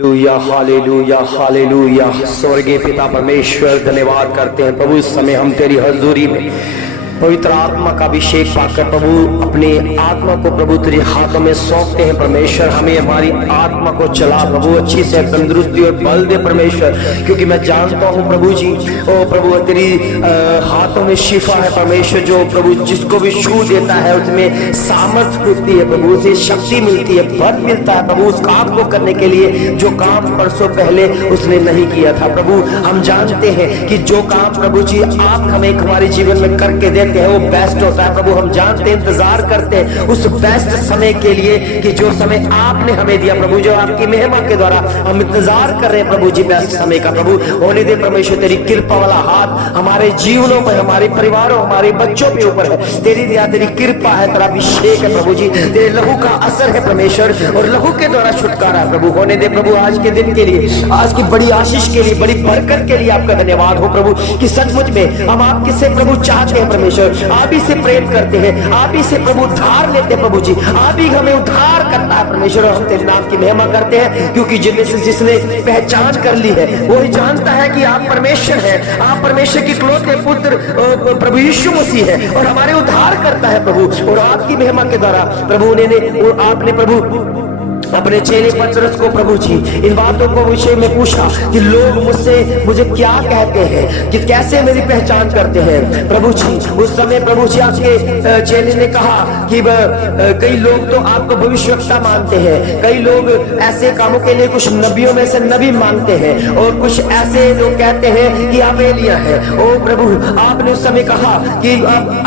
Hallelujah hallelujah hallelujah. स्वर्गीय पिता परमेश्वर धन्यवाद करते हैं प्रभु, इस समय हम तेरी हजूरी में पवित्र आत्मा का अभिषेक पाकर प्रभु अपने आत्मा को प्रभु तेरे हाथों में सौंपते हैं। परमेश्वर हमें हमारी आत्मा को चला प्रभु, अच्छी से तंदुरुस्ती और बल दे परमेश्वर, क्योंकि मैं जानता हूँ प्रभु जी ओ प्रभु तेरी हाथों में शिफा है परमेश्वर। जो प्रभु जिसको भी छू देता है उसमें सामर्थ्य मिलती है प्रभु, उसे शक्ति मिलती है, बल मिलता है प्रभु उस काम को करने के लिए जो काम परसों पहले उसने नहीं किया था। प्रभु हम जानते हैं कि जो काम प्रभु जी आप हमें हमारे जीवन में करके देते हैं वो बेस्ट होता है प्रभु। हम जानते हैं, इंतजार करते हैं उस बेस्ट समय के लिए कि जो समय आपने हमें दिया प्रभु, जो आपकी महिमा के द्वारा हम इंतजार कर रहे हैं प्रभु जी बेस्ट समय का। प्रभु होने दे परमेश्वर, तेरी कृपा वाला हाथ हमारे जीवनों पर, हमारे परिवारों, हमारे बच्चों के ऊपर है। तेरी दया, तेरी कृपा है, तेरा अभिषेक है प्रभु जी, तेरे लहू का असर है परमेश्वर, और लहू के द्वारा छुटकारा है प्रभु। होने दे प्रभु आज के दिन के लिए, आज की बड़ी आशीष के लिए, बड़ी बरकत के लिए आपका धन्यवाद हो प्रभु, कि सचमुच में हम आपके से प्रभु चाहते हैं परमेश्वर, आप ही से प्रेम करते हैं, आप ही से प्रभु उद्धार लेते हैं प्रभु जी, आप ही हमें उद्धार करता है परमेश्वर। हम तेरे नाम की महिमा करते हैं, क्योंकि जिनमें से जिसने पहचान कर ली है वो ही जानता है कि आप परमेश्वर हैं, आप परमेश्वर की इकलौते पुत्र प्रभु यीशु मसीह है और हमारे उद्धार करता है प्रभु। और आपकी महिमा के द्वारा प्रभु ने आपने प्रभु अपने चेले पतरस को प्रभु जी इन बातों को विषय में पूछा कि लोग मुझे क्या कहते हैं, कि कैसे मेरी पहचान करते हैं प्रभु जी। उस समय प्रभु जी आपके चेले ने कहा कि कई लोग तो आपको भविष्यवक्ता मानते हैं, कई लोग ऐसे कामों के लिए कुछ नबियों में से नबी मानते हैं, और कुछ ऐसे लोग कहते हैं कि आप एलिया है। ओ प्रभु आपने उस समय कहा कि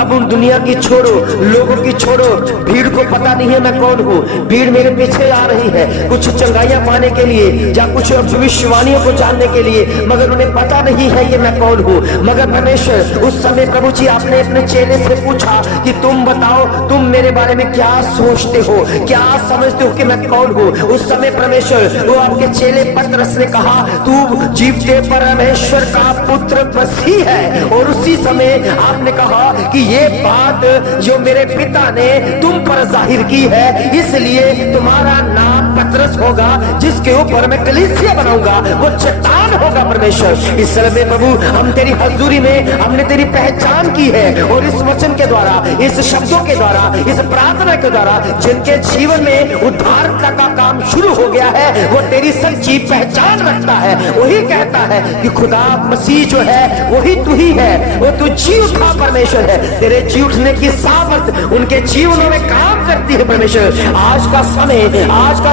अब उन दुनिया की छोड़ो, लोगों की छोड़ो, भीड़ को पता नहीं है मैं कौन हूँ, भीड़ मेरे पीछे आ रही है कुछ चंगाइयां पाने के लिए या कुछ भविष्यवाणियों को जानने के लिए, मगर उन्हें पता नहीं है कि मैं कौन हूँ। मगर परमेश्वर उस समय प्रभु जी आपने अपने चेले से पूछा कि तुम बताओ, तुम मेरे बारे में क्या सोचते हो, क्या समझते हो कि मैं कौन हूँ। उस समय परमेश्वर वो आपके चेले पतरस ने कहा तू जीवते परमेश्वर का पुत्र मसीह है। और उसी समय आपने कहा कि ये बात जो मेरे पिता ने तुम पर जाहिर की है, इसलिए तुम्हारा नाम पतरस होगा, जिसके ऊपर मैं कलीसिया बनाऊंगा, वो चट्टान होगा परमेश्वर। इस समय प्रभु हम तेरी हजूरी में हमने तेरी पहचान की है, और इस वचन के द्वारा, इस शब्दों के द्वारा, इस प्रार्थना के द्वारा जिनके जीवन में उद्धार का काम शुरू हो गया है, वो तेरी सच्ची पहचान रखता है। वही कहता है कि खुदा मसीह जो है वही तू ही है, वो तू जी उठा परमेश्वर है। तेरे जी उठने की सामर्थ उनके जीवनों में काम करती है परमेश्वर। आज का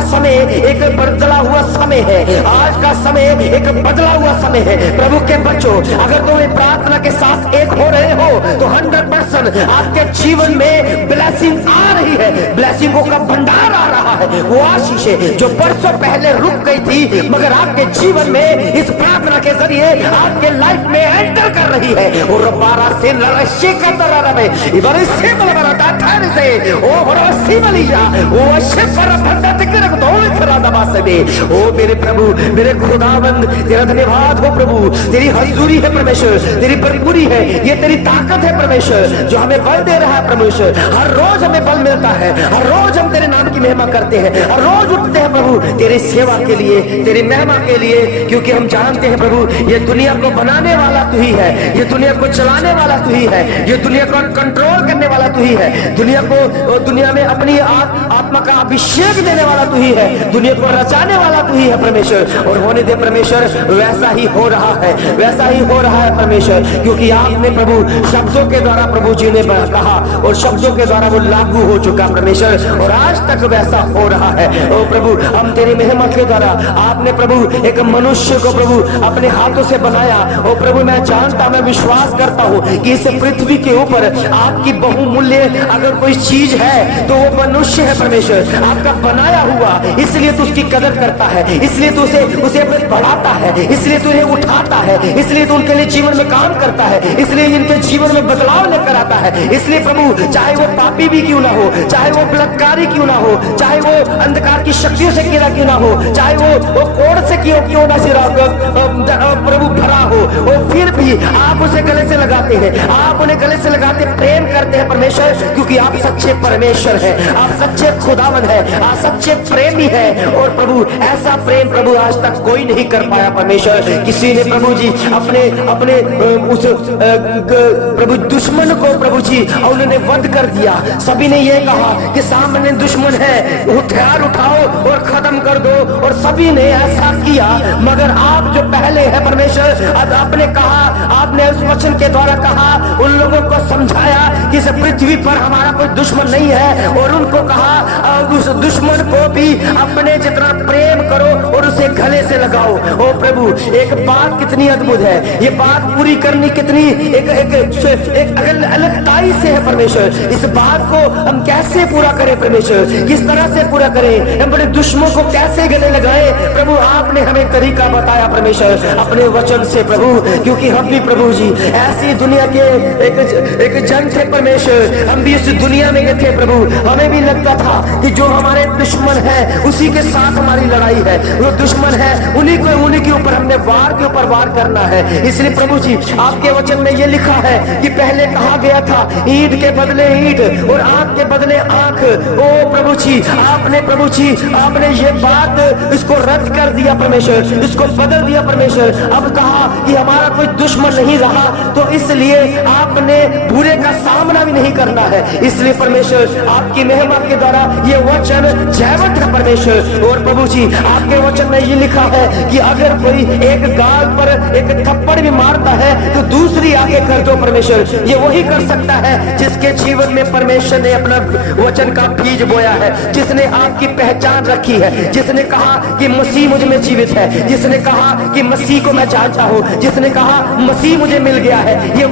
समय एक बदला हुआ समय है, आज का समय एक बदला हुआ समय है प्रभु के बच्चों। अगर तुम प्रार्थना के साथ एक हो रहे हो तो 100% आपके जीवन में ब्लेसिंग आ रही है, ब्लेसिंगों का भंडार आ रहा है। वो आशीष है जो बरसों पहले रुक गई थी, मगर आपके जीवन में इस प्रार्थना के जरिए आपके लाइफ में एंटर कर रही है। और 12 से लड़े का तरह रहे इबारे से बलबला ताठार से ओ बड़ा सीमलिया ओ अशे पर भंडा तिकर को दौड़ खरा दबा सके। ओ मेरे प्रभु, मेरे खुदावंद, तेरा धन्यवाद हो प्रभु, तेरी हजूरी है परमेश्वर, तेरी बरपुरी है, ये तेरी ताकत है परमेश्वर, जो हमें बल दे रहा है परमेश्वर। हर रोज हमें बल मिलता है, हर रोज हम तेरे नाम की महिमा करते हैं, हर रोज उठते हैं प्रभु तेरी सेवा के लिए, तेरी महिमा के लिए, क्योंकि हम जानते हैं प्रभु ये दुनिया को बनाने वाला तू ही है, ये दुनिया को चलाने वाला तू ही है, ये दुनिया को कंट्रोल करने वाला तू ही है, दुनिया में अपनी आत्मा का अभिषेक देने वाला तू ही है, दुनिया को रचाने वाला तू ही है परमेश्वर। और होने दे परमेश्वर वैसा ही हो रहा है, वैसा ही हो रहा है परमेश्वर, क्योंकि आपने प्रभु शब्दों के द्वारा प्रभु जी ने कहा और शब्दों के द्वारा वो लागू हो चुका परमेश्वर, और आज तक वैसा हो रहा है। ओ प्रभु हम तेरी महिमा के द्वारा, आपने प्रभु एक मनुष्य को प्रभु अपने हाथों से बनाया। ओ प्रभु मैं जानता, मैं विश्वास करता हूँ कि इस पृथ्वी के ऊपर आपकी बहुमूल्य अगर कोई चीज है तो वो मनुष्य है परमेश्वर, आपका बनाया हुआ, इसलिए तू उसकी कदर करता है, इसलिए तू उसे बढ़ाता है, इसलिए तू उन्हें उठाता है, इसलिए तू उनके लिए जीवन में काम करता है, इसलिए इनके जीवन में बदलाव लेकर आता है। इसलिए प्रभु चाहे वो पापी भी क्यों ना हो, चाहे वो बलात्कारी क्यों ना हो, चाहे वो अंधकार की शक्तियों से घिरा क्यों ना हो, चाहे वो कोड़ से क्यों ना सिरा प्रभु भरा हो, वो फिर भी आप उसे गले से लगाते हैं, आप उन्हें गले से लगाते प्रेम करते हैं परमेश्वर, क्योंकि आप सच्चे परमेश्वर हैं, आप सच्चे खुदावन हैं, आप सच्चे प्रेम प्रेमी है। और प्रभु ऐसा प्रेम प्रभु आज तक कोई नहीं कर पाया परमेश्वर। किसी ने प्रभु जी अपने अपने उस प्रभु दुश्मन को प्रभु जी उन्होंने वध कर दिया। सभी ने ये कहा कि सामने दुश्मन है, हथियार उठाओ और खत्म कर दो, और सभी ने ऐसा किया। मगर आप जो पहले है परमेश्वर, अब आपने कहा, आपने उस वचन के द्वारा कहा, उन लोगों को समझाया कि इस पृथ्वी पर हमारा कोई दुश्मन नहीं है, और उनको कहा उस दुश्मन को भी अपने जितना प्रेम करो और उसे गले से लगाओ। ओ प्रभु, एक बात कितनी अद्भुत है, ये बात पूरी करनी कितनी एक अलगताई से है परमेश्वर। इस बात को हम कैसे पूरा करें परमेश्वर, किस तरह से पूरा करें, हम बड़े दुश्मनों को कैसे गले लगाए प्रभु। आपने हमें तरीका बताया परमेश्वर अपने वचन से प्रभु, क्योंकि हम भी प्रभु जी ऐसी दुनिया के एक जन थे परमेश्वर, हम भी इस दुनिया में थे प्रभु। हमें भी लगता था कि जो हमारे दुश्मन है उसी के साथ हमारी लड़ाई है, वो दुश्मन है उन्हीं के ऊपर हमने वार के ऊपर वार करना है। इसलिए प्रभु जी आपके वचन में ये लिखा है कि पहले कहा गया था ईंट के बदले ईंट और आंख के बदले आंख। ओ प्रभु जी आपने ये बात इसको रद्द कर दिया परमेश्वर, इसको बदल दिया परमेश्वर। अब कहा कि हमारा कोई दुश्मन नहीं रहा, तो इसलिए आपने बुरे का सामना भी नहीं करना है। इसलिए परमेश्वर आपकी महिमा के द्वारा ये वचन जयवंत है परमेश्वर। और प्रभु जी आपके वचन में ये लिखा है कि अगर कोई एक गाल पर एक थप्पड़ भी मारता है तो दूसरी आगे कर दो परमेश्वर। ये वही कर सकता है जिसके जीवन में परमेश्वर ने अपना वचन का बीज बोया है, जिसने आपकी पहचान रखी है, जिसने कहा कि मसीह मुझ में जीवित है, जिसने कहा कि मसीह को मैं जानता हूँ, जिसने कहा मसीह मुझे मिल गया है। ये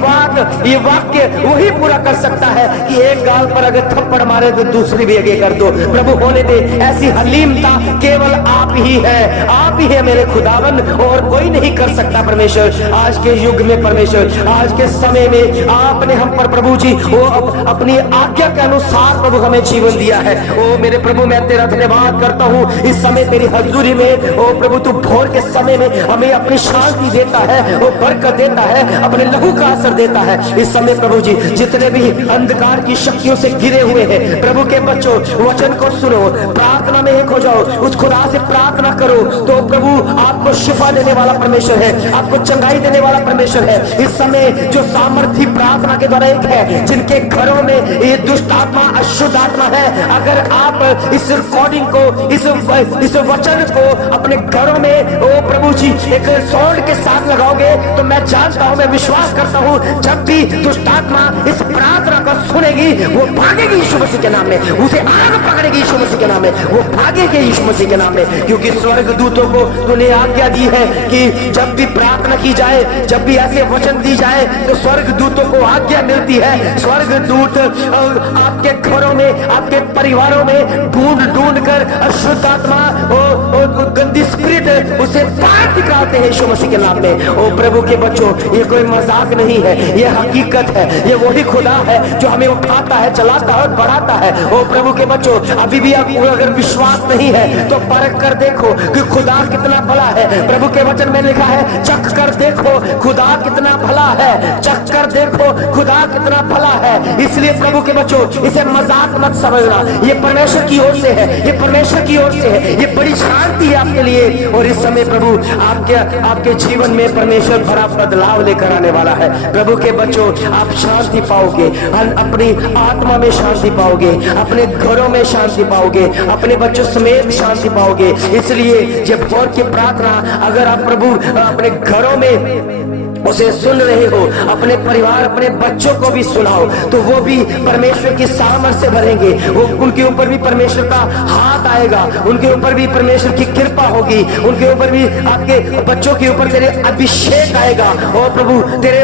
वाक्य वही पूरा कर सकता है कि एक गाल पर अगर थप्पड़ मारे तो दूसरी भी आगे कर दो। प्रभु होने दे, ऐसी हलीमता केवल आप ही है, आप ही है मेरे खुदावन, और कोई नहीं कर सकता परमेश्वर। आज के युग में परमेश्वर, आज के समय में आपने हम पर प्रभु जी वो अपनी आज्ञा के अनुसार प्रभु हमें जीवन दिया है। ओ मेरे प्रभु, मैं तेरा धन्यवाद करता हूँ इस समय तेरी हजूरी में। ओ प्रभु, तू भोर के समय में हमें अपनी शांति देता है, वो बरकत देता है, अपने लहू का असर देता है। इस समय प्रभु जी जितने भी अंधकार की शक्तियों से घिरे हुए हैं प्रभु के बच्चों, वचन को सुनो, प्रार्थना में एक हो जाओ, उस खुदा से प्रार्थना करो, तो प्रभु आपको शिफा देने वाला परमेश्वर है, आपको चंगाई देने वाला परमेश्वर है। इस समय जो सामर्थ्य प्रार्थना के द्वारा एक है, जिनके घरों में ये दुष्ट आत्मा अशुद्ध आत्मा है, अगर आप इस रिकॉर्डिंग को, इस वचन को अपने घरों में ओ प्रभु जी एक साउंड के साथ लगाओगे, तो मैं जानता हूं, मैं विश्वास करता हूं, जब भी दुष्ट आत्मा इस प्रार्थना को सुनेगी वो भागेगी यीशु मसीह के नाम में, उसे आग पकड़ेगी यीशु मसीह के नाम में, वो भागेगी यीशु मसीह के नाम में। क्योंकि स्वर्ग दूतों को तूने आज्ञा दी है कि जब भी प्रार्थना की जाए, जब भी ऐसे वचन दी जाए, तो स्वर्ग दूतों को आज्ञा मिलती है। स्वर्ग दूत आपके घरों में, आपके परिवारों में ढूंढ कर अशुद्ध आत्मा और गंदी स्पिरिट उसे बाहर निकालते हैं यीशु मसीह के नाम में। ओ प्रभु के बच्चों, ये कोई मजाक नहीं है, ये हकीकत है, ये वही खुदा है जो हमें उठाता है, चलाता है और बढ़ाता है। ओ प्रभु के बच्चों, अभी भी आपको अगर विश्वास नहीं है तो परख कर देखो कि खुदा कितना भला है। प्रभु के वचन में लिखा है, चख कर देखो खुदा कितना भला है, चख कर देखो खुदा कितना भला है। इसलिए प्रभु के बच्चों, इसे मजाक मत समझना, ये परमेश्वर की ओर से है, ये परमेश्वर की ओर से है, ये बड़ी शांति है आपके लिए। और इस समय प्रभु आपके जीवन में परमेश्वर बड़ा बदलाव लेकर आने वाला है। प्रभु के बच्चों, आप शांति पाओगे, अपनी आत्मा में शांति पाओगे, अपने घरों में शांति पाओगे, अपने बच्चों समेत शांति पाओगे। इसलिए जब भोर की प्रार्थना अगर आप प्रभु अपने घरों में उसे सुन रहे हो, अपने परिवार, अपने बच्चों को भी सुनाओ, तो वो भी परमेश्वर की सामर्थ से भरेंगे, वो उनके ऊपर भी परमेश्वर का हाथ आएगा, उनके ऊपर भी परमेश्वर की कृपा होगी, उनके ऊपर भी आपके बच्चों के ऊपर तेरे अभिषेक आएगा। और प्रभु तेरे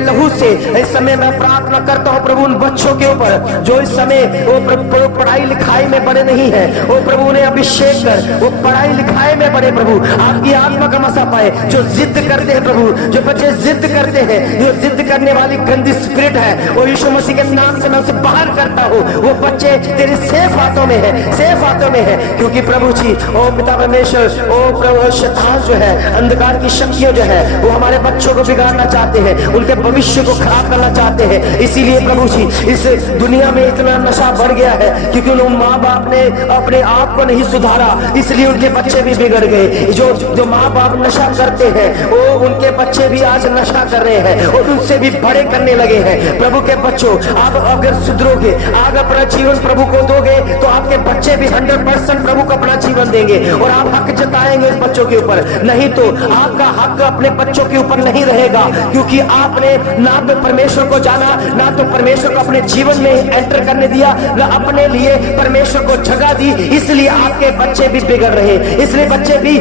लहू से इस समय मैं प्रार्थना करता हूँ प्रभु उन बच्चों के ऊपर जो इस समय वो पढ़ाई लिखाई में बड़े नहीं है, वो प्रभु उन्हें अभिषेक कर वो पढ़ाई लिखाई में बड़े प्रभु आपकी आत्मा का मसा पाए, जो जिद करते हैं प्रभु प्रभु जो बच्चे जिद करते हैं, जो जिद करने वाली गंदी स्पिरिट है, वो यीशु मसीह के नाम से मैं उसे बाहर करता हूँ। वो बच्चे तेरी सेफ हाथों में है, सेफ हाथों में है, क्योंकि प्रभु जी ओ पिता परमेश्वर, ओ प्रभु शैतान जो है, अंधकार की शक्तियां जो है, वो हमारे बच्चों को बिगाड़ना चाहते हैं, उनके भविष्य को खराब करना चाहते हैं। इसीलिए प्रभु जी इस दुनिया में इतना नशा बढ़ गया है, क्योंकि उन माँ बाप ने अपने आप को नहीं सुधारा, इसलिए उनके बच्चे भी बिगड़ गए। जो माँ बाप नशा करते हैं, वो उनके बच्चे भी आज नशा कर रहे हैं और उनसे भी बड़े करने लगे हैं। प्रभु के बच्चों, आप अगर सुधरोगे, आप अपना जीवन प्रभु को दोगे, तो आपके बच्चे भी 100% प्रभु को अपना जीवन देंगे और आप हक जताएंगे इस बच्चों के ऊपर। नहीं तो आपका हक अपने बच्चों के ऊपर नहीं रहेगा, क्योंकि आपने ना तो परमेश्वर को जाना, ना तो परमेश्वर को अपने जीवन में एंटर करने दिया, ना अपने लिए परमेश्वर को जगह दी। इसलिए आपके बच्चे भी बिगड़ रहे, इसलिए बच्चे भी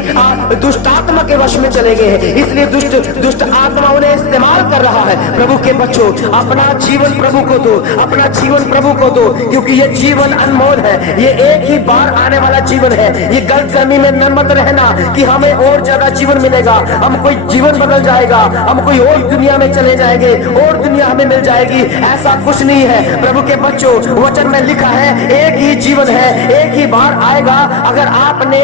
दुष्ट आत्मा के वश में चले गए हैं, इसलिए दुष्ट आत्मा उन्हें इस्तेमाल कर रहा है। प्रभु के बच्चों, अपना जीवन प्रभु को दो, अपना जीवन प्रभु को दो, क्योंकि ये जीवन अनमोल है, ये एक ही बार आने वाला जीवन है। ये गलतफहमी में न मत रहना कि हमें और ज्यादा जीवन मिलेगा, हम कोई जीवन बदल जाएगा, हम कोई और दुनिया में चले जाएंगे, और दुनिया हमें मिल जाएगी। ऐसा कुछ नहीं है प्रभु के बच्चों। वचन में लिखा है एक ही जीवन है, एक ही बार आएगा। अगर आपने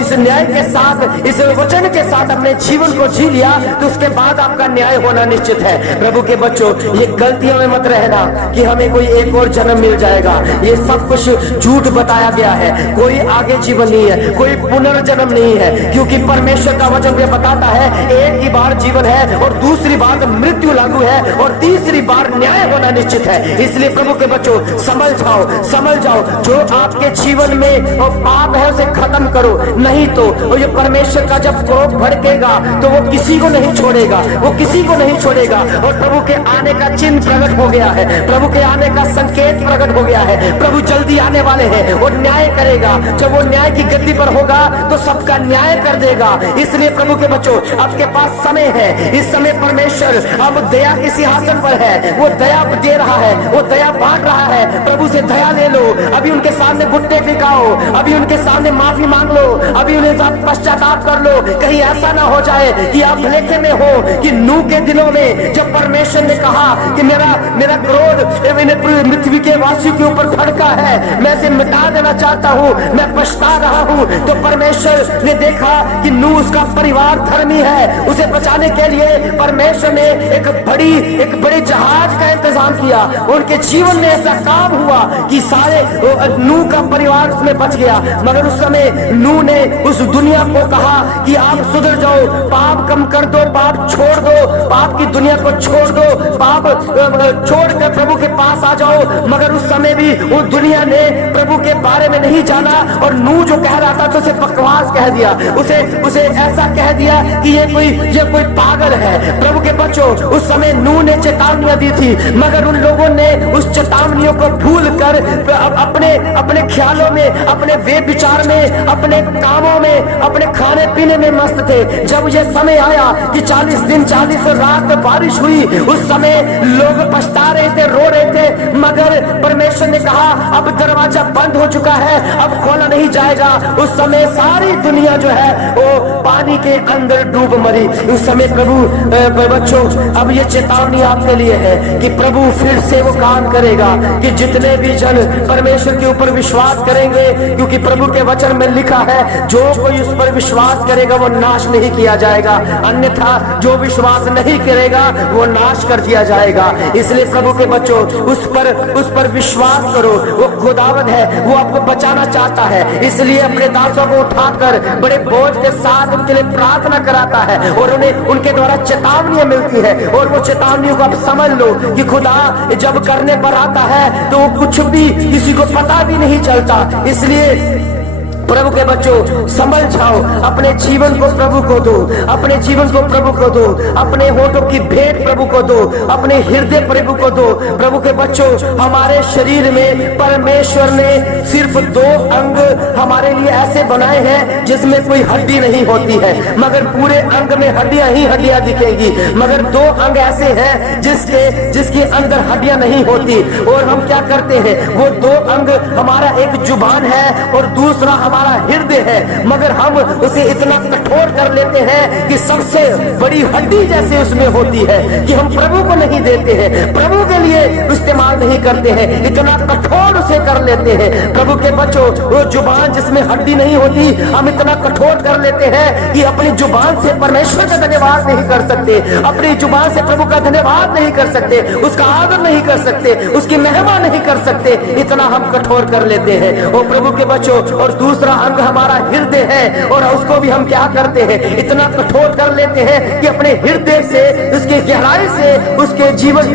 इस न्याय के साथ, इस वचन के साथ अपने जीवन को जी लिया, तो उसके बाद आपका न्याय होना निश्चित है। प्रभु के बच्चों, ये गलतियों में मत रहना कि हमें कोई एक और जन्म मिल जाएगा। ये सब कुछ झूठ बताया गया है। कोई आगे जीवन नहीं है, कोई पुनर्जन्म नहीं है, क्योंकि परमेश्वर का वचन भी बताता है एक ही बार जीवन है और दूसरी बार मृत्यु लागू है और तीसरी बार न्याय होना निश्चित है। इसलिए प्रभु के बच्चों, समझ जाओ, समझ जाओ, जो आपके जीवन में पाप है उसे खत्म करो, नहीं तो ये परमेश्वर का जब क्रोध भड़केगा तो वो किसी को नहीं छोड़ेगा, वो किसी को नहीं छोड़ेगा। और प्रभु के आने का चिन्ह प्रकट हो गया है, प्रभु के आने का संकेत प्रकट हो गया है। प्रभु जल्दी आने वाले हैं और न्याय करेगा। जब वो न्याय की गद्दी पर होगा तो सबका न्याय कर देगा। इसलिए प्रभु के बच्चों, आपके पास समय है। इस समय परमेश्वर अब दया के सिंहासन पर है, वो दया दे रहा है, वो दया बांट रहा है। प्रभु से दया ले लो, अभी उनके सामने घुटने टिकाओ, अभी उनके सामने माफी मांग लो, अभी उन्हें पश्चाताप कर लो। कहीं ऐसा ना हो जाए कि आप लेखे में हो कि नूह के दिनों में जब परमेश्वर ने कहा कि मेरा क्रोध पृथ्वी के वासियों के ऊपर भड़का है, मैं इसे मिटा देना चाहता हूँ, मैं पछता रहा हूँ, तो परमेश्वर ने देखा कि नूह, उसका परिवार धर्मी है, उसे बचाने के लिए परमेश्वर ने एक बड़े जहाज का इंतजाम किया। उनके जीवन में ऐसा काम हुआ कि सारे नूह का परिवार उसमें बच गया। मगर उस समय नूह ने उस दुनिया को कहा कि आप सुधर जाओ, पाप कम कर दो, पाप छोड़ दो, पाप की दुनिया को छोड़ दो, पाप छोड़कर प्रभु के पास आ जाओ। मगर उस समय भी वो दुनिया ने प्रभु के बारे में नहीं जाना और नूह जो कह रहा था तो उसे बकवास कह दिया, उसे ऐसा कह दिया कि ये कोई पागल है। प्रभु के बच्चों, उस समय नूह ने चेतावनियां दी थी, मगर उन लोगों ने उस चेतावनियों को भूल कर अपने ख्यालों में, अपने वे विचार में, अपने कामों में, अपने खाने पीने में मस्त थे। जब ये समय आया कि 40 दिन 40 रात बारिश हुई, उस समय लोग पछता रहे थे, रो रहे थे, मगर परमेश्वर ने कहा अब दरवाजा बंद हो चुका है, अब खोला नहीं जाएगा। उस समय सारी दुनिया जो है वो पानी के अंदर डूब मरी। उस समय प्रभु बच्चों, अब ये चेतावनी आपके लिए है कि प्रभु फिर से वो काम करेगा कि जितने भी जन परमेश्वर के ऊपर विश्वास करेंगे, क्योंकि प्रभु के वचन में लिखा है जो कोई उस पर विश्वास करेगा वो नाश नहीं किया जाएगा, अन्यथा जो विश्वास नहीं करेगा वो नाश कर दिया जाएगा। इसलिए प्रभु के बच्चों, उस पर विश्वास करो। वो खुदावंद है, वो आपको बचाना चाहता है। इसलिए अपने दासों को उठाकर बड़े बोझ के साथ उनके लिए प्रार्थना कराता है और उन्हें उनके द्वारा चेतावनियां मिलती है। और वो चेतावनियों को आप समझ लो कि खुदा जब करने पर आता है तो कुछ भी किसी को पता भी नहीं चलता। इसलिए प्रभु के बच्चों, समझ जाओ, अपने जीवन को प्रभु को दो, अपने जीवन को प्रभु को दो, अपने होठों की भेंट प्रभु को दो, अपने हृदय प्रभु को दो। प्रभु के बच्चों, हमारे शरीर में परमेश्वर ने सिर्फ 2 अंग हमारे लिए ऐसे बनाए हैं जिसमें कोई हड्डी नहीं होती है, मगर पूरे अंग में हड्डियां ही हड्डियां दिखेंगी। मगर 2 अंग ऐसे हैं जिसके अंदर हड्डियां नहीं होती। और हम क्या करते हैं, वो 2 अंग, हमारा एक जुबान है और दूसरा हमारा हृदय है, मगर हम उसे इतना कठोर कर लेते हैं कि सबसे बड़ी हड्डी जैसे उसमें होती है कि हम प्रभु को नहीं देते हैं, प्रभु के लिए इस्तेमाल नहीं करते हैं, इतना कठोर उसे कर लेते हैं। प्रभु के बच्चों, वो जुबान जिसमें हड्डी नहीं होती, हम इतना कठोर कर लेते हैं कि अपनी जुबान से परमेश्वर का धन्यवाद नहीं कर सकते, अपनी जुबान से प्रभु का धन्यवाद नहीं कर सकते, उसका आदर नहीं कर सकते, उसकी महिमा नहीं कर सकते, इतना हम कठोर कर लेते हैं। ओ प्रभु के बच्चों, और दूसरा अंग हमारा हृदय है, और उसको भी हम क्या करते हैं, इतना कठोर कर लेते हैं कि अपने हृदय से, उसके गहराई से, उसके जीवन,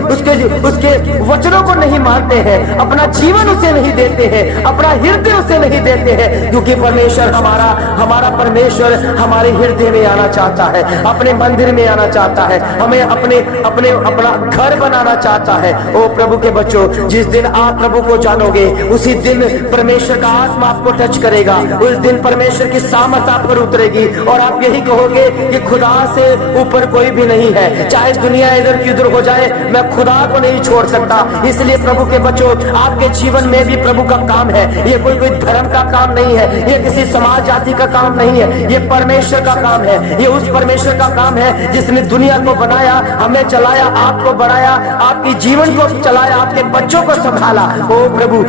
उसके वचनों को नहीं मानते हैं, अपना जीवन उसे नहीं देते हैं, अपना हृदय उसे नहीं देते हैं, क्योंकि परमेश्वर हमारा परमेश्वर हमारे हृदय में आना चाहता है, अपने मंदिर में आना चाहता है, हमें अपना घर बनाना चाहता है। ओ प्रभु के बच्चों, जिस दिन आप प्रभु को जानोगे, उसी दिन परमेश्वर का आत्मा आपको टच करेगा, उस दिन परमेश्वर की सामर्थ आप पर उतरेगी, और आप यही कहोगे कि खुदा से ऊपर कोई भी नहीं है, चाहे दुनिया इधर की उधर हो जाए, मैं खुदा को नहीं छोड़ सकता। इसलिए प्रभु के बच्चों, आपके जीवन में भी प्रभु का काम है। ये कोई धर्म का काम नहीं है, ये किसी समाज जाति का काम नहीं है, ये परमेश्वर का काम है, ये उस परमेश्वर का काम है जिसने दुनिया को बनाया, हमें चलाया, आपको बढ़ाया, आपके जीवन को चलाया, आपके बच्चों को संभाला। ओ प्रभु,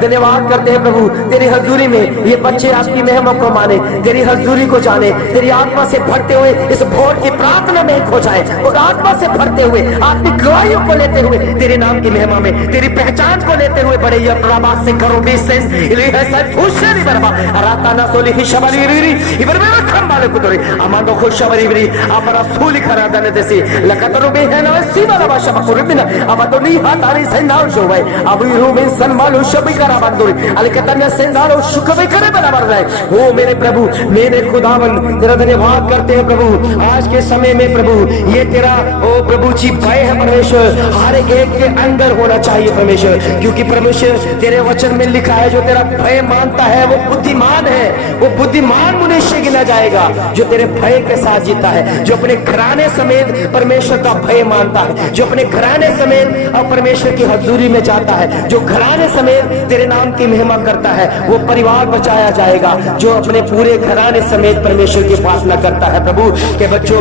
धन्यवाद करते हैं प्रभु, तेरी हजूरी में ये बच्चे आपकी महिमा को माने, तेरी हजूरी को जाने, तेरी आत्मा से भरते हुए इस भोर की प्रार्थना में खो जाए, और आत्मा से भरते हुए, आत्मिक गवाहियों को लेते हुए, तेरे नाम की महिमा में, तेरी पहचान को लेते हुए बड़े प्रभात से करो भी सेंस इली है सर खुशरी बरबा राता ना सोली ही शबरी रीरी इबर में खम वाले कुतरे अमानो खुशबरी रीरी अपना सूली खरा दने देसी लकतरो बे है ना सीमा ला भाषा पकुर बिना अब तो नहीं हातारी से नाउ जो भाई अब यू में सन्मालो शबी करा बंदुरी अलकतन्या से नालो शुक्र करे बराबर रहे। ओ मेरे प्रभु, मेरे खुदावन, तेरा धन्यवाद करते हैं प्रभु। आज के समय में प्रभु, ये तेरा ओ प्रभु जी भय है परमेश्वर, हर एक के अंदर होना चाहिए परमेश्वर, क्योंकि परमेश्वर तेरे वचन में लिखा है, जो तेरा भय मानता है वो बुद्धिमान है, वो बुद्धिमान मनुष्य गिना जाएगा जो तेरे भय के साथ जीता है, जो अपने घराने समेत परमेश्वर का भय मानता है, जो अपने घराने समेत और परमेश्वर की हजूरी में जाता है, जो घराने समेत तेरे नाम की महिमा करता है, वो परिवार बचाया जाएगा, जो अपने पूरे घराने समेत परमेश्वर की उपासना करता है। प्रभु के बच्चों,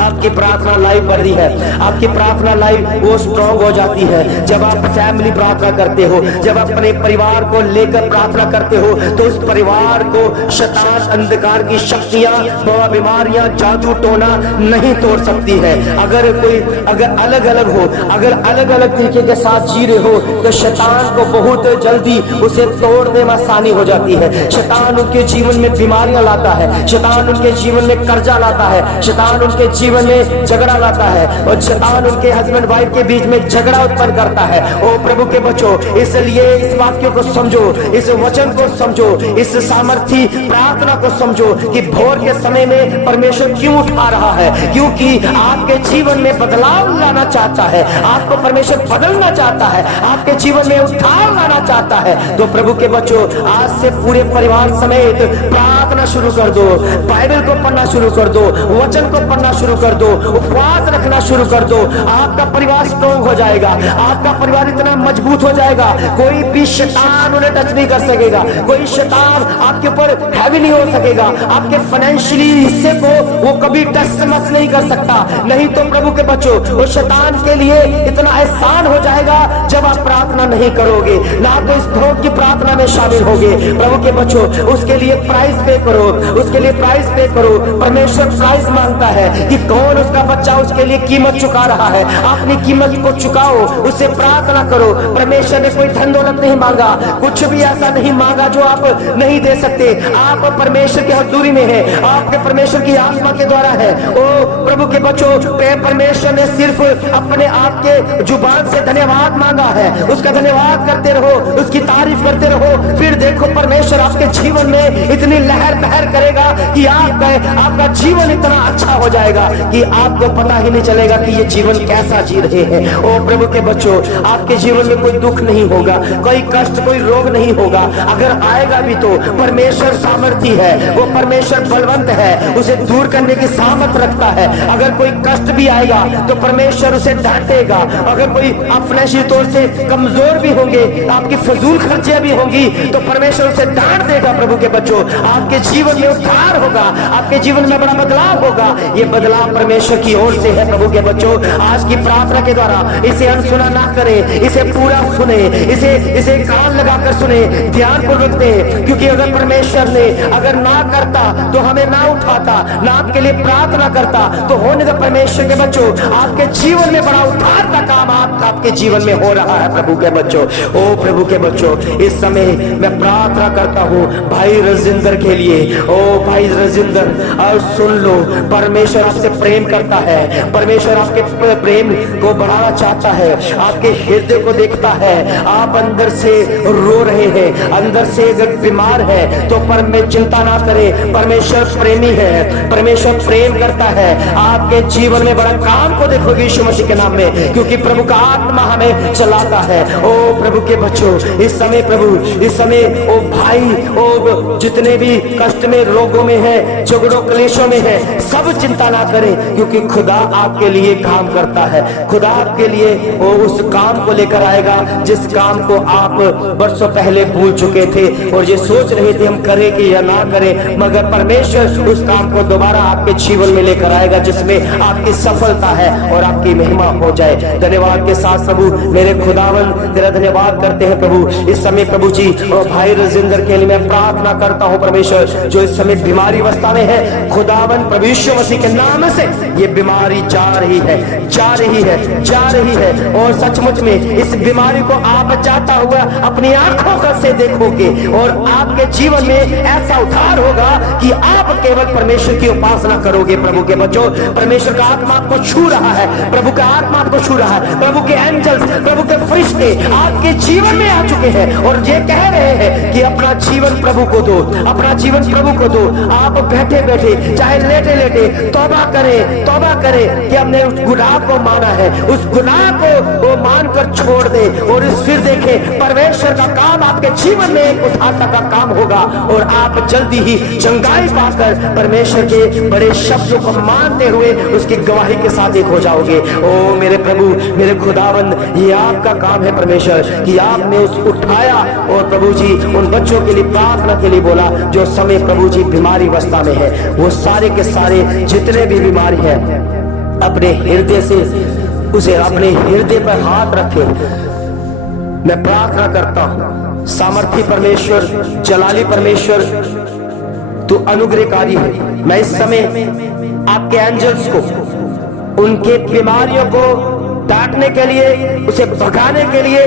आपकी प्रार्थना लाइव बढ़ रही है, आपकी प्रार्थना लाइव वो स्ट्रॉन्ग हो जाती है जब आप फैमिली प्रार्थना करते हो, जब आप अपने परिवार को लेकर प्रार्थना करते हो, तो उस परिवार को शैतान, अंधकार की शक्तियां, बीमारियां, जादू टोना नहीं तोड़ सकती है। अगर अलग अलग हो, अगर अलग अलग तरीके के साथ जी रहे हो, तो शैतान को बहुत जल्दी उसे तोड़ने में आसानी हो जाती है। शैतान उनके जीवन में बीमारियां लाता है, शैतान उनके जीवन में कर्जा लाता है, शैतान उनके जीवन में झगड़ा लाता है, और शैतान उनके हस्बैंड वाइफ के बीच में झगड़ा उत्पन्न करता है। ओ प्रभु के बच्चों, इसलिए इस वाक्य को समझो, इस वचन को समझो, इस सामर्थी प्रार्थना को समझो कि भोर के समय में परमेश्वर क्यों उठा रहा है, क्योंकि आपके जीवन में बदलाव लाना चाहता है, आपको परमेश्वर बदलना चाहता है, आपके जीवन में उद्धार लाना चाहता है। तो प्रभु के बच्चों, आज से पूरे परिवार समेत प्रार्थना शुरू कर दो, बाइबल को पढ़ना शुरू कर दो, वचन को पढ़ना शुरू कर दो, उपवास रखना शुरू कर दो। आपका परिवार स्ट्रॉन्ग हो जाएगा, आपका परिवार इतना मजबूत हो जाएगा, कोई भी शैतान उन्हें टच नहीं कर सकेगा, कोई शैतान आपके ऊपर हैवी नहीं हो सकेगा, आपके फाइनेंशियली हिस्से को वो कभी टच मस नहीं कर सकता। नहीं तो प्रभु के बच्चों, वो शैतान के लिए इतना आसान हो जाएगा जब आप प्रार्थना नहीं करोगे, ना तो इस भोग की प्रार्थना में शामिल होगे। प्रभु के बच्चों, उसके लिए प्राइस पे करो, उसके लिए प्राइस पे करो। परमेश्वर प्राइस मांगता है कि कौन उसका बच्चा उसके लिए कीमत चुका रहा है। अपनी कीमत को चुकाओ, उससे प्रार्थना करो। परमेश्वर ने कोई धन दौलत नहीं मांगा, कुछ भी ऐसा नहीं मांगा जो आप नहीं दे सकते। आप परमेश्वर की हजूरी में है, आपके परमेश्वर की आत्मा के द्वारा है। ओ प्रभु के बच्चों, परमेश्वर ने सिर्फ अपने आप के जुबान से धन्यवाद मांगा है, उसका धन्यवाद करते रहो, उसकी तारीफ करते रहो, फिर देखो परमेश्वर आपके जीवन में इतनी लहर कहर करेगा कि आपका जीवन इतना अच्छा हो जाएगा कि आपको पता ही नहीं चलेगा कि ये जीवन कैसा जी रहे हैं। ओ प्रभु के बच्चों, आपके जीवन में कोई दुख नहीं होगा, कोई कष्ट, कोई रोग नहीं होगा। अगर आएगा भी तो परमेश्वर सामर्थी है, वो परमेश्वर बलवंत है, उसे दूर करने की सामर्थ रखता है। अगर कोई कष्ट भी आएगा तो परमेश्वर उसे डांटेगा। अगर कोई आप फाइनेंशियल तौर से कमजोर भी होंगे, आपकी फजूल खर्चे भी होंगी, तो परमेश्वर उसे डांट देगा। प्रभु के बच्चों, आपके जीवन में उद्धार होगा, आपके जीवन में बड़ा बदलाव होगा। ये बदलाव परमेश्वर की ओर से है। प्रभु के बच्चों, आज की प्रार्थना के द्वारा इसे अनसुना ना करें, इसे पूरा सुने, इसे कान लगाकर सुने, ध्यान पूर्वक दे। क्योंकि अगर परमेश्वर ने अगर ना करता तो हमें ना उठाता, ना आपके लिए प्रार्थना करता तो होने दो। परमेश्वर के बच्चों, आपके जीवन में बड़ा उद्धार का काम आपके जीवन में हो रहा है। प्रभु के बच्चों, ओ प्रभु के बच्चों, इस समय मैं प्रार्थना करता हूँ भाई रजिंदर के लिए। ओ भाई रजिंदर, और सुन लो, परमेश्वर आपसे प्रेम करता है, परमेश्वर आपके प्रेम को बढ़ाना चाहता है, आपके हृदय को देखता है। आप अंदर से रो रहे हैं, अंदर से अगर बीमार है तो चिंता ना करें, परमेश्वर प्रेमी है, परमेश्वर प्रेम करता है। आपके जीवन में बड़ा काम को देखोगे यीशु मसीह के नाम में, क्योंकि प्रभु का आत्मा हमें चलाता है। ओ प्रभु के बच्चों, इस समय प्रभु, इस समय ओ भाई, ओ जितने भी कष्ट में, रोगों में है, झगड़ों क्लेशों में है, सब चिंता ना करें, क्योंकि खुदा आपके लिए काम करता है। खुदा आपके लिए वो उस काम को लेकर आएगा जिस काम को आप बरसों पहले भूल चुके थे और ये सोच रहे थे हम करें कि या ना करें, मगर परमेश्वर उस काम को दोबारा आपके जीवन में लेकर आएगा जिसमें आपकी सफलता है और आपकी महिमा हो जाए। धन्यवाद के साथ प्रभु, मेरे खुदावन तेरा धन्यवाद करते हैं प्रभु। इस समय प्रभु जी और भाई रजिंदर के लिए मैं प्रार्थना करता हूँ परमेश्वर, जो इस समय बीमारी अवस्था में है, खुदावन प्रभु यीशु मसीह के नाम से ये बीमारी जा रही है, जा रही है, जा रही है। और सचमुच में इस बीमारी को आप जाता हुआ अपनी आंखों से देखोगे और आपके जीवन में ऐसा उद्धार होगा कि आप केवल परमेश्वर की उपासना करोगे। प्रभु के बच्चों, परमेश्वर का आत्मा आपको छू रहा है, प्रभु का आत्मा आपको छू रहा है, प्रभु के एंजल्स, प्रभु के फरिश्ते आपके जीवन में आ चुके हैं और ये कह रहे हैं कि अपना जीवन प्रभु को दो, अपना जीवन प्रभु को दो। आप बैठे बैठे चाहे लेटे लेटे तौबा करें कि हमने उस गुनाह को माना है, उस गुनाह को वो मानकर छोड़ दे और फिर देखें परमेश्वर का काम आपके जीवन में एक उद्धारता का काम होगा और आप जल्दी ही चंगाई पाकर परमेश्वर के बड़े शब्दों को मानते हुए उसकी गवाही के साथ एक हो जाओगे। ओ मेरे प्रभु, मेरे खुदावन, ये आपका काम है परमेश्वर कि आपने उस उठाया और प्रभु जी उन बच्चों के लिए प्रार्थना के लिए बोला जो समय प्रभु जी बीमारी अवस्था में है। वो सारे के सारे जितने भी बीमारी है अपने हृदय से उसे अपने हृदय पर हाथ रखे। मैं प्रार्थना करता हूं सामर्थी परमेश्वर, जलाली परमेश्वर, तू अनुग्रहकारी है। मैं इस समय आपके एंजल्स को उनके बीमारियों को डांटने के लिए, उसे भगाने के लिए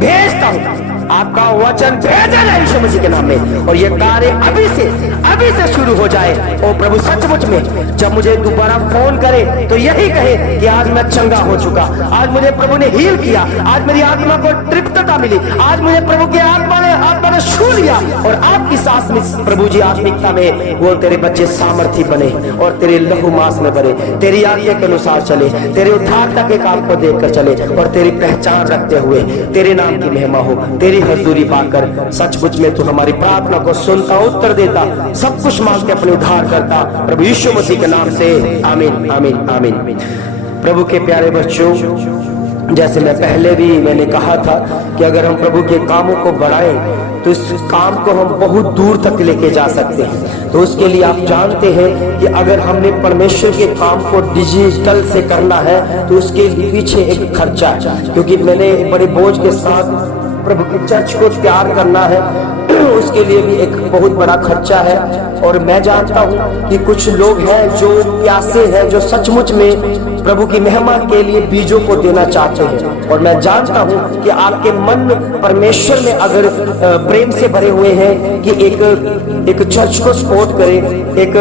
भेजता हूं। आपका वचन भेजा जाए यीशु मसीह के नाम में और ये कार्य अभी से शुरू हो जाए। ओ प्रभु, सचमुच में जब मुझे दोबारा फोन करे तो यही कहे कि आज मैं चंगा हो चुका, आज मुझे प्रभु ने हील किया, आज मेरी आत्मा को तृप्तता मिली, आज मुझे प्रभु की आत्मा ने छू लिया। और आपकी सांस में प्रभु जी आत्मिकता में वो तेरे बच्चे सामर्थी बने और तेरे लहू मांस में बने, तेरी आज्ञा के अनुसार चले, तेरे उद्धारता के काम को देखकर चले और तेरी पहचान रखते हुए तेरे नाम की महिमा हो। तेरी हजूरी पाकर सचमुच में तू हमारी प्रार्थना को सुनता, उत्तर देता, सब कुछ मांग के अपने उद्धार करता, प्रभु यीशु मसीह के नाम से आमीन, आमीन, आमीन। प्रभु के प्यारे बच्चों, जैसे मैं पहले भी मैंने कहा था कि अगर हम प्रभु के कामों को बढ़ाएं तो इस काम को हम बहुत दूर तक लेके जा सकते हैं। तो उसके लिए आप जानते हैं कि अगर हमने परमेश्वर के काम को डिजिटल से करना है तो उसके पीछे एक खर्चा है, क्योंकि मैंने बड़े बोझ के साथ प्रभु की चर्च को तैयार करना है, उसके लिए भी एक बहुत बड़ा खर्चा है। और मैं जानता हूँ कि कुछ लोग हैं जो प्यासे हैं, जो सचमुच में प्रभु की महिमा के लिए बीजों को देना चाहते हैं। और मैं जानता हूँ कि आपके मन परमेश्वर में अगर प्रेम से भरे हुए हैं कि एक चर्च को सपोर्ट करें, एक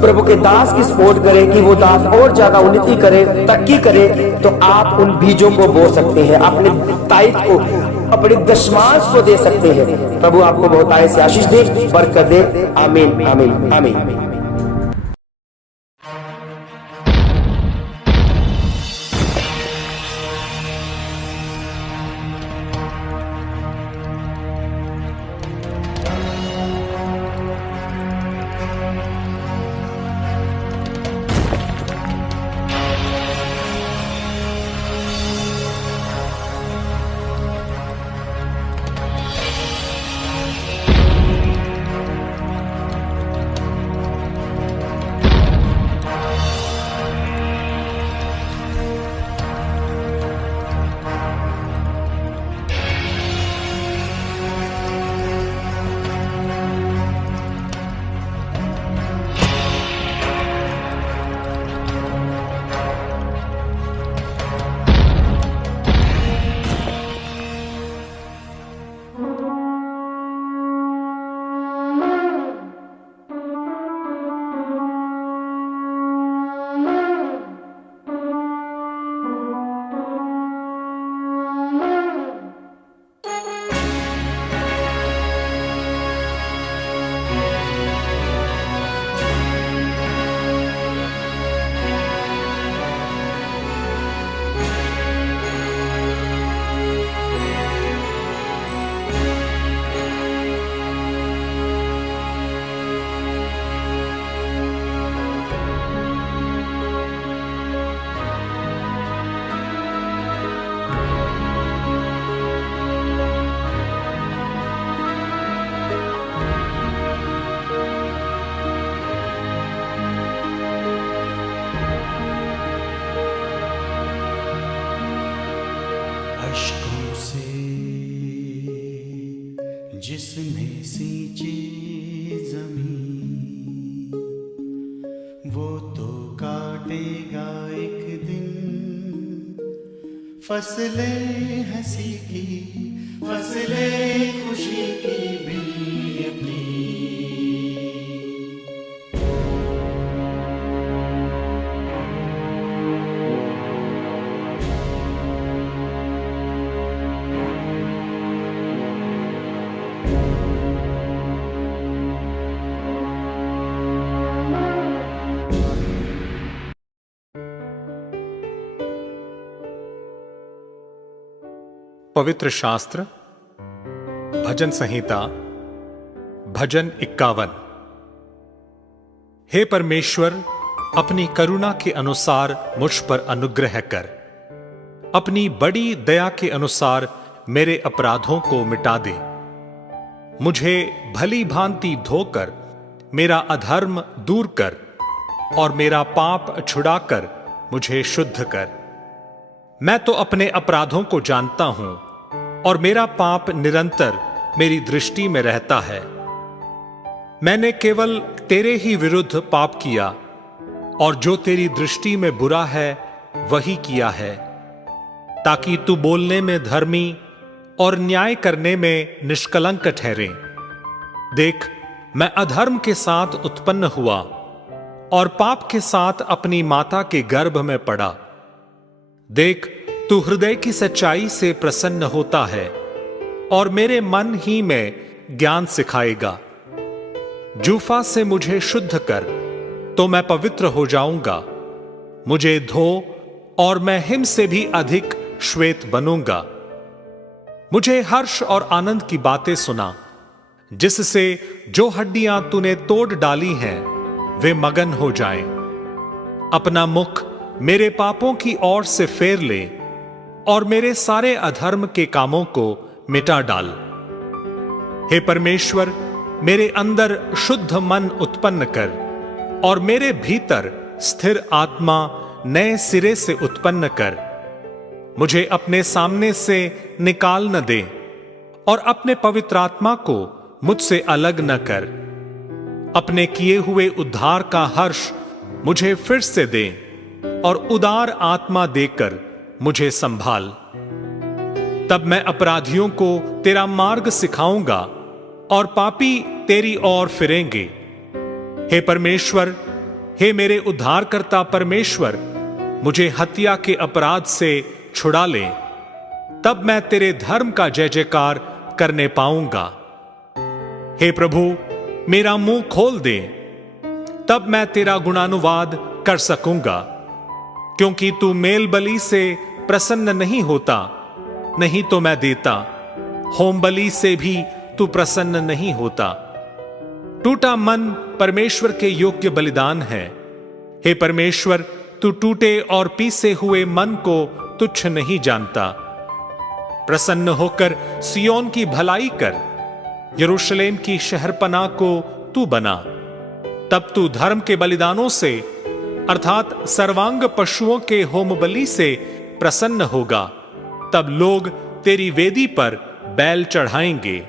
प्रभु के दास की सपोर्ट करें कि वो दास और ज्यादा उन्नति करे, तरक्की करे, तो आप उन बीजों को बो सकते हैं। अपने ताइफ को अपने दशमांश को दे सकते हैं। प्रभु आपको बहुतायत से आशीष दे, बरकत दे। आमीन आमीन आमीन। जिसने सींची जमीन वो तो काटेगा एक दिन फसलें हंसी की, फसलें खुशी की भी अपनी। पवित्र शास्त्र भजन संहिता भजन 51। हे परमेश्वर, अपनी करुणा के अनुसार मुझ पर अनुग्रह कर, अपनी बड़ी दया के अनुसार मेरे अपराधों को मिटा दे। मुझे भली भांति धोकर मेरा अधर्म दूर कर और मेरा पाप छुड़ाकर मुझे शुद्ध कर। मैं तो अपने अपराधों को जानता हूं और मेरा पाप निरंतर मेरी दृष्टि में रहता है। मैंने केवल तेरे ही विरुद्ध पाप किया और जो तेरी दृष्टि में बुरा है वही किया है, ताकि तू बोलने में धर्मी और न्याय करने में निष्कलंक ठहरे। देख, मैं अधर्म के साथ उत्पन्न हुआ और पाप के साथ अपनी माता के गर्भ में पड़ा। देख, तू हृदय की सच्चाई से प्रसन्न होता है और मेरे मन ही में ज्ञान सिखाएगा। जूफा से मुझे शुद्ध कर तो मैं पवित्र हो जाऊंगा। मुझे धो और मैं हिम से भी अधिक श्वेत बनूंगा। मुझे हर्ष और आनंद की बातें सुना, जिससे जो हड्डियां तूने तोड़ डाली हैं वे मगन हो जाएं। अपना मुख मेरे पापों की ओर से फेर ले और मेरे सारे अधर्म के कामों को मिटा डाल। हे परमेश्वर, मेरे अंदर शुद्ध मन उत्पन्न कर और मेरे भीतर स्थिर आत्मा नए सिरे से उत्पन्न कर। मुझे अपने सामने से निकाल न दे और अपने पवित्र आत्मा को मुझसे अलग न कर। अपने किए हुए उद्धार का हर्ष मुझे फिर से दे और उदार आत्मा देकर मुझे संभाल। तब मैं अपराधियों को तेरा मार्ग सिखाऊंगा और पापी तेरी ओर फिरेंगे। हे परमेश्वर, हे मेरे उद्धारकर्ता परमेश्वर, मुझे हत्या के अपराध से छुड़ा ले तब मैं तेरे धर्म का जय जयकार करने पाऊंगा। हे प्रभु, मेरा मुंह खोल दे, तब मैं तेरा गुणानुवाद कर सकूंगा। क्योंकि तू मेल बलि से प्रसन्न नहीं होता, नहीं तो मैं देता। होम बलि से भी तू प्रसन्न नहीं होता। टूटा मन परमेश्वर के योग्य बलिदान है। हे परमेश्वर, तू टूटे और पीसे हुए मन को तुच्छ नहीं जानता। प्रसन्न होकर सियोन की भलाई कर, यरूशलेम की शहरपनाह को तू बना। तब तू धर्म के बलिदानों से अर्थात सर्वांग पशुओं के होम बलि से प्रसन्न होगा। तब लोग तेरी वेदी पर बैल चढ़ाएंगे।